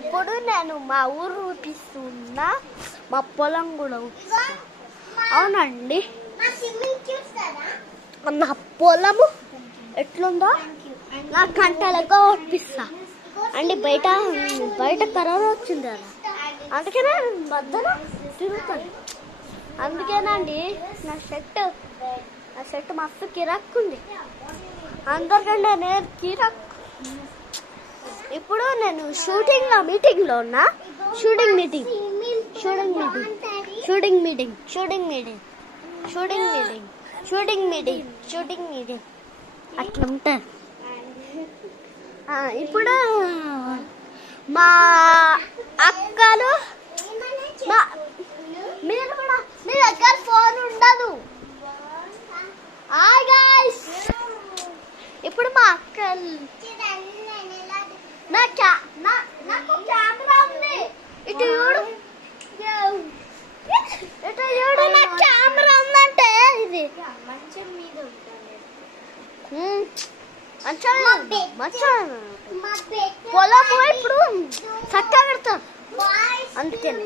ఇప్పుడు నేను మా ఊరు చూపిస్తున్నా, మా పొలం కూడా చూపిస్తున్నా. అవునండి, నా పొలము ఎట్లుందో నా గంటలకు చూపిస్తా అండి. బయట కరోనా వచ్చింది కదా, అందుకనే మధ్యలో తిరుగుతాను. అందుకేనండి నా షర్ట్ మస్తు కిరాక్కుంది, అందరికంటే నేను కిరాక్. ఇప్పుడు నేను మీటింగ్లో ఉన్నా. షూటింగ్ మీటింగ్ అట్లా ఉంటారు. ఇప్పుడు మా అక్కలు మీరు కూడా, మీ దగ్గర ఫోన్ ఉండదు. ఇప్పుడు మా అక్కలు నాకు కెమెరా ఉంది, ఇటు చూడు నాకు కెమెరా ఉందంటే ఇది పొలం ఇప్పుడు చక్కగా పెడతాం అందుకని.